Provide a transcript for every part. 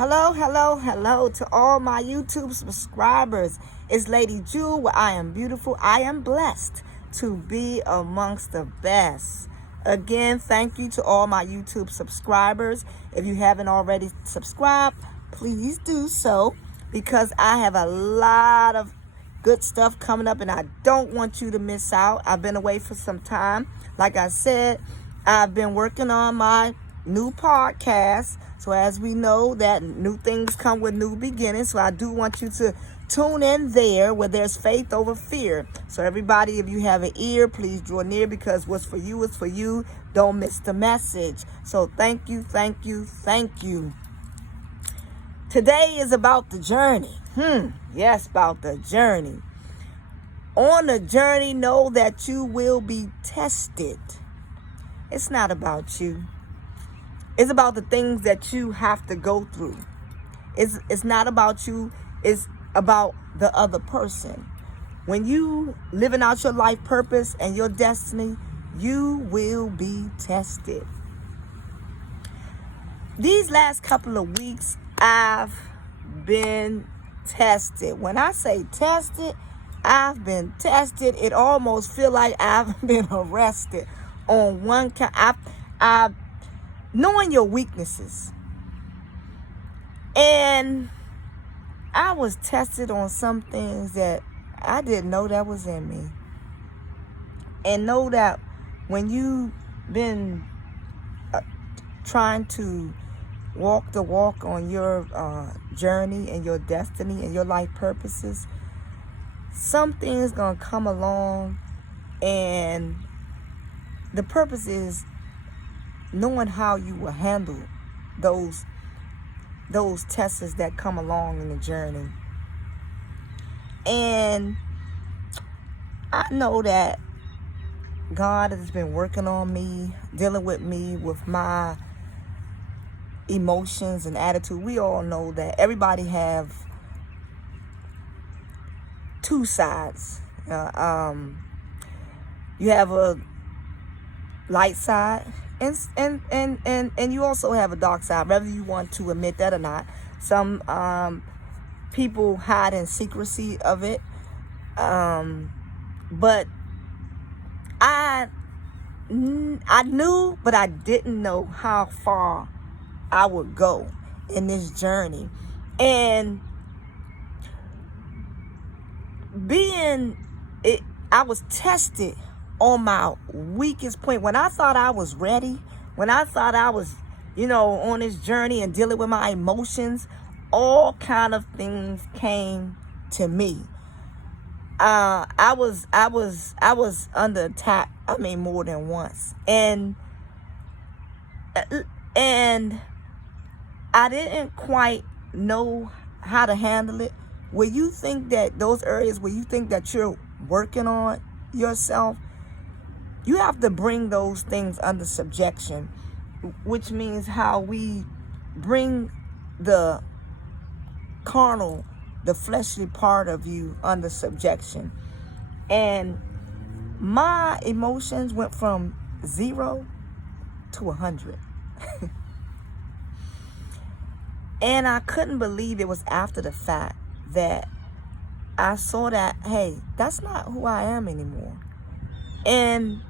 Hello, hello, hello to all my YouTube subscribers. It's Lady Jewel where I am beautiful. I am blessed to be amongst the best. Again, thank you to all my YouTube subscribers. If you haven't already subscribed, please do so because I have a lot of good stuff coming up and I don't want you to miss out. I've been away for some time. Like I said, I've been working on my new podcast. So as we know that new things come with new beginnings. So I do want you to tune in there where there's faith over fear. So everybody, if you have an ear, please draw near because what's for you is for you. Don't miss the message. So thank you, thank you, thank you. Today is about the journey. Yes, about the journey. On the journey, know that you will be tested. It's not about you. It's about the things that you have to go through. It's not about you. It's about the other person. When you living out your life purpose and your destiny, you will be tested. These last couple of weeks, I've been tested. When I say tested, I've been tested. It almost feel like I've been arrested on one count. I've knowing your weaknesses. And I was tested on some things that I didn't know that was in me. And know that when you've been trying to walk the walk on your journey and your destiny and your life purposes, some things gonna come along, and the purpose is knowing how you will handle those tests that come along in the journey. And I know that God has been working on me, dealing with me with my emotions and attitude. We all know that everybody have two sides. You have a light side, and you also have a dark side, whether you want to admit that or not. Some people hide in secrecy of it, but I knew, but I didn't know how far I would go in this journey. And I was tested on my weakest point. When I thought I was ready, when I thought I was, on this journey and dealing with my emotions, all kind of things came to me. I was under attack. I mean, more than once, and I didn't quite know how to handle it. Where you think that those areas where you think that you're working on yourself, you have to bring those things under subjection, which means how we bring the carnal, the fleshly part of you under subjection. And my emotions went from 0 to 100. And I couldn't believe it was after the fact that I saw that, hey, that's not who I am anymore. And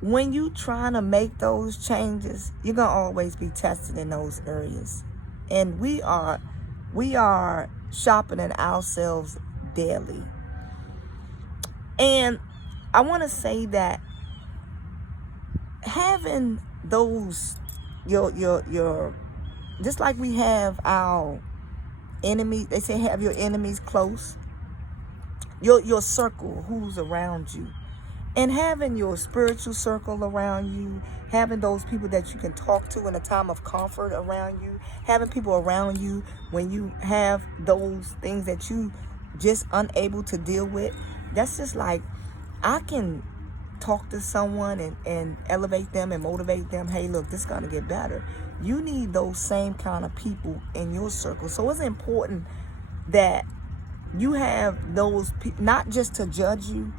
when you trying to make those changes, you're going to always be tested in those areas. And we are sharpening ourselves daily. And I want to say that having those, your just like we have our enemies, they say have your enemies close, your circle, who's around you. And having your spiritual circle around you, having those people that you can talk to in a time of comfort around you, having people around you when you have those things that you just unable to deal with, that's just like, I can talk to someone and elevate them and motivate them. Hey, look, this is going to get better. You need those same kind of people in your circle. So it's important that you have those people, not just to judge you,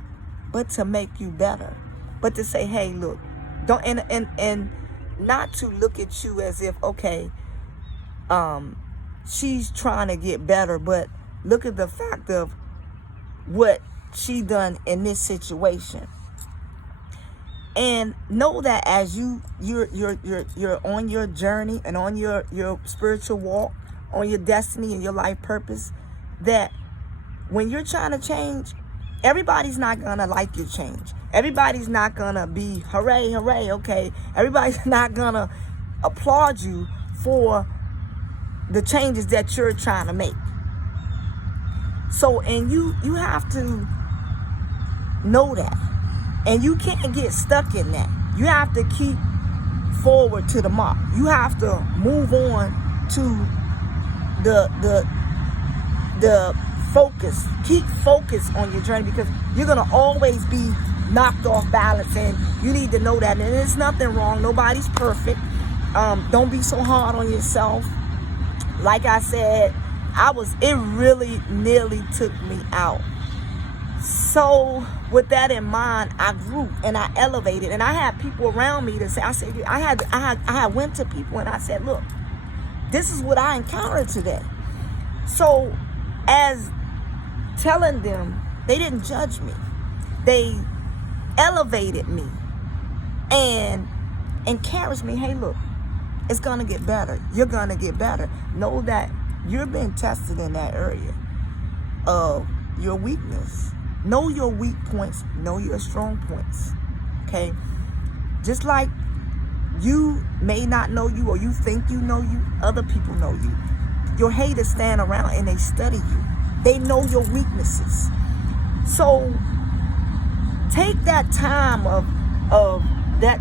but to make you better. But to say, hey, look, don't, and not to look at you as if, okay, she's trying to get better, but look at the fact of what she done in this situation. And know that as you're on your journey and on your spiritual walk, on your destiny and your life purpose, that when you're trying to change, everybody's not gonna like your change. Everybody's not gonna be hooray, hooray, okay. Everybody's not gonna applaud you for the changes that you're trying to make. So, and you have to know that. And you can't get stuck in that. You have to keep forward to the mark. You have to move on to the focus. Keep focus on your journey, because you're gonna always be knocked off balance, and you need to know that. And there's nothing wrong. Nobody's perfect. Don't be so hard on yourself. Like I said, it really nearly took me out. So with that in mind, I grew and I elevated, and I had people around me to say, I had went to people and I said, look, this is what I encountered today. So as telling them, they didn't judge me. They elevated me and encouraged me. Hey, look, it's going to get better. You're going to get better. Know that you're being tested in that area of your weakness. Know your weak points. Know your strong points. Okay? Just like you may not know you, or you think you know you, other people know you. Your haters stand around and they study you. They know your weaknesses. So take that time of that,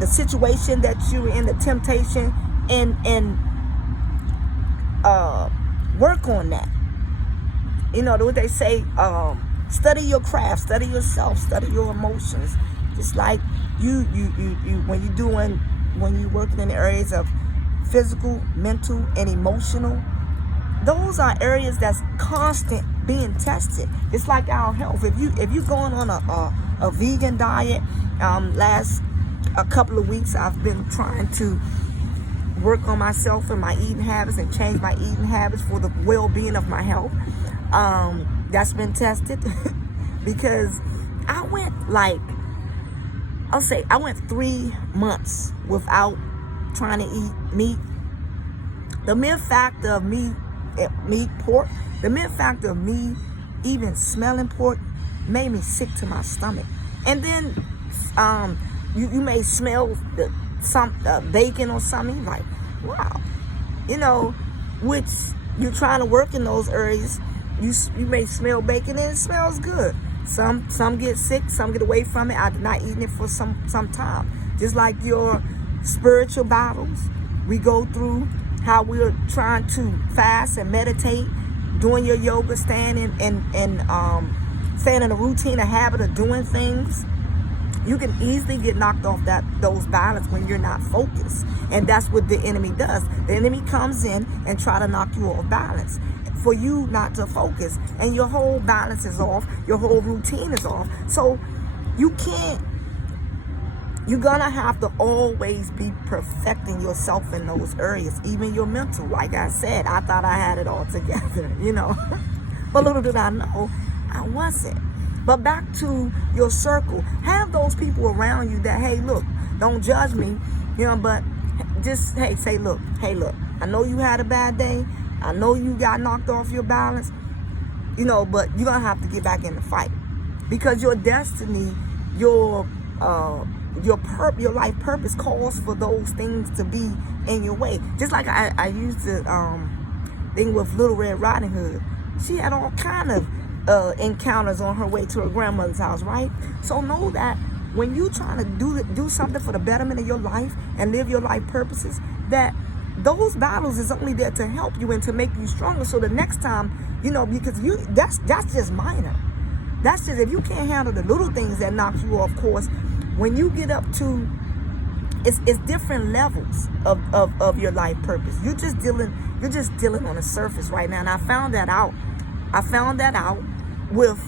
the situation that you're in, the temptation, and work on that. You know what they say, study your craft, study yourself, study your emotions. Just like you when you're working in the areas of physical, mental, and emotional, those are areas that's constant being tested. It's like our health. If you're going on a vegan diet, last a couple of weeks I've been trying to work on myself and my eating habits and change my eating habits for the well-being of my health. That's been tested because I went I went 3 months without trying to eat meat. The mere fact of me pork, the mere fact of me even smelling pork made me sick to my stomach. And then you may smell some bacon or something, like, wow, which you're trying to work in those areas. You may smell bacon and it smells good. Some get sick, some get away from it. I've not eaten it for some time. Just like your spiritual battles, we go through how we're trying to fast and meditate, doing your yoga, staying staying in a routine, a habit of doing things. You can easily get knocked off those balance when you're not focused. And that's what the enemy does. The enemy comes in and try to knock you off balance for you not to focus. And your whole balance is off. Your whole routine is off. So you're gonna have to always be perfecting yourself in those areas, even your mental. Like I said, I thought I had it all together, But little did I know, I wasn't. But back to your circle. Have those people around you that, hey, look, don't judge me, but just, hey, say, look, I know you had a bad day. I know you got knocked off your balance, but you're going to have to get back in the fight. Because your destiny, your life purpose calls for those things to be in your way. Just like I used the thing with Little Red Riding Hood. She had all kind of encounters on her way to her grandmother's house, right? So know that when you trying to do something for the betterment of your life and live your life purposes, that those battles is only there to help you and to make you stronger. So the next time, because that's just minor. That's just, if you can't handle the little things that knock you off course, when you get up to, it's different levels of your life purpose. You're just dealing on the surface right now. And I found that out with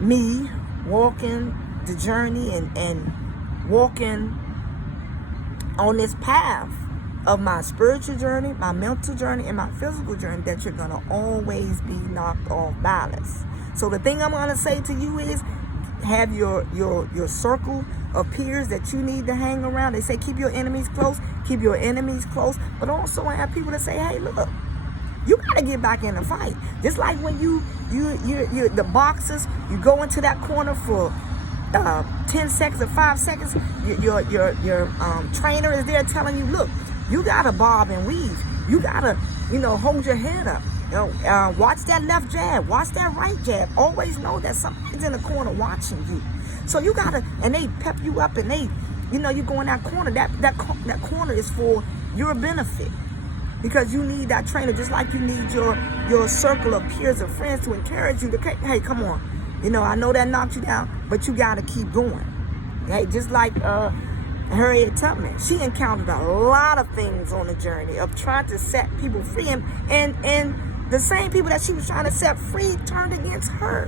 me walking the journey and walking on this path of my spiritual journey, my mental journey, and my physical journey, that you're going to always be knocked off balance. So the thing I'm going to say to you is, have your circle of peers that you need to hang around. They say keep your enemies close, but also have people that say, hey, look, you got to get back in the fight. Just like when you the boxers, you go into that corner for 10 seconds or 5 seconds, your trainer is there telling you, look, you got to bob and weave. You got to, hold your head up. Watch that left jab. Watch that right jab. Always know that somebody's in the corner watching you. So you got to, and they pep you up, and they, you go in that corner. That corner is for your benefit. Because you need that trainer, just like you need your circle of peers and friends to encourage you to, hey, come on. I know that knocked you down, but you got to keep going. Hey, just like Harriet Tubman, she encountered a lot of things on the journey of trying to set people free, and the same people that she was trying to set free turned against her.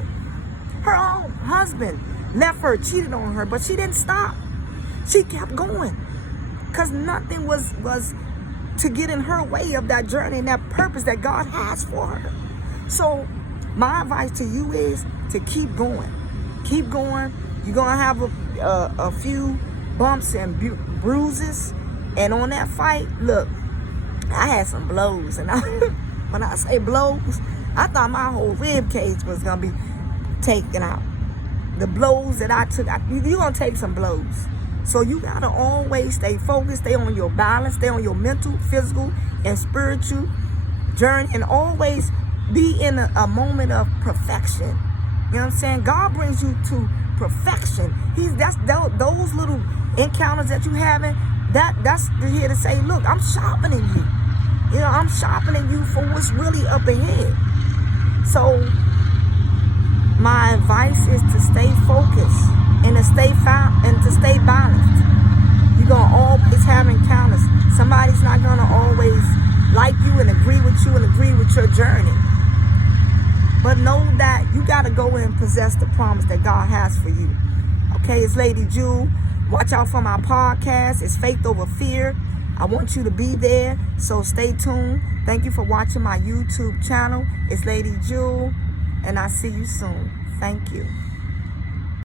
Her own husband left her, cheated on her, but she didn't stop. She kept going, because nothing was to get in her way of that journey and that purpose that God has for her. So my advice to you is to keep going. Keep going. You're going to have a few bumps and bruises. And on that fight, look, I had some blows. And when I say blows, I thought my whole rib cage was going to be taken out. The blows that I took, you're going to take some blows. So you got to always stay focused, stay on your balance, stay on your mental, physical, and spiritual journey, and always be in a moment of perfection. You know what I'm saying? God brings you to perfection. Those little encounters that you having, that's here to say, look, I'm sharpening you. I'm sharpening you for what's really up ahead. So my advice is to stay focused and to stay balanced. You're gonna always have encounters. Somebody's not gonna always like you and agree with you and agree with your journey. But know that you gotta go and possess the promise that God has for you. Okay, it's Lady Jewel. Watch out for my podcast. It's Faith Over Fear. I want you to be there, so stay tuned. Thank you for watching my YouTube channel. It's Lady Jewel, and I'll see you soon. Thank you.